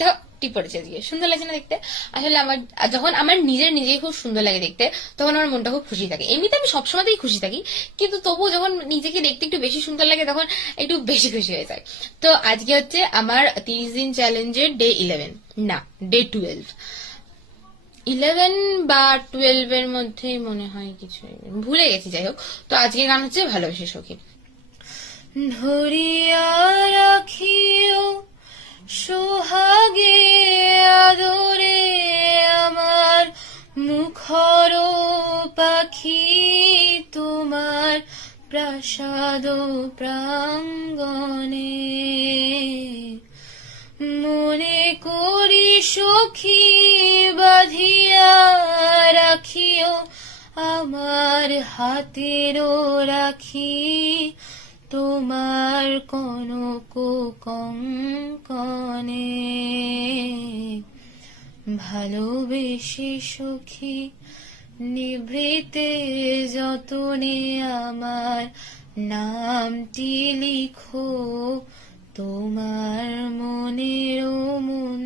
দেখো টিপ পড়েছে আজকে, সুন্দর লাগছে না দেখতে? আসলে আমার যখন আমার নিজেই খুব সুন্দর লাগে দেখতে, তখন আমার মনটা খুব খুশি থাকে। এমনিতে আমি সবসময়তেই খুশি থাকি, কিন্তু তবুও যখন নিজেকে দেখতে একটু বেশি সুন্দর লাগে তখন একটু বেশি খুশি হয়ে যায়। তো আজকে হচ্ছে আমার 30 দিন চ্যালেঞ্জের ডে 11, না ডে 12। 11 বা 12 এর মধ্যেই মনে হয় কিছু, ভুলে গেছি। যাই হোক, তো আজকে গান হচ্ছে ভালোবেসে সখী। ধরিয়া রাখিও সোহাগে আদরে আমার মুখর পাখি, তোমার প্রাসাদ প্রাঙ্গণে মনে করি সখী বাঁধিয়া রাখিও আমার হাতেরও রাখি, তোমার কনক কঙ্কনে ভালোবেসে সখী নিভৃতে যতনে আমার নামটি লিখো, তোমার মনেরও মন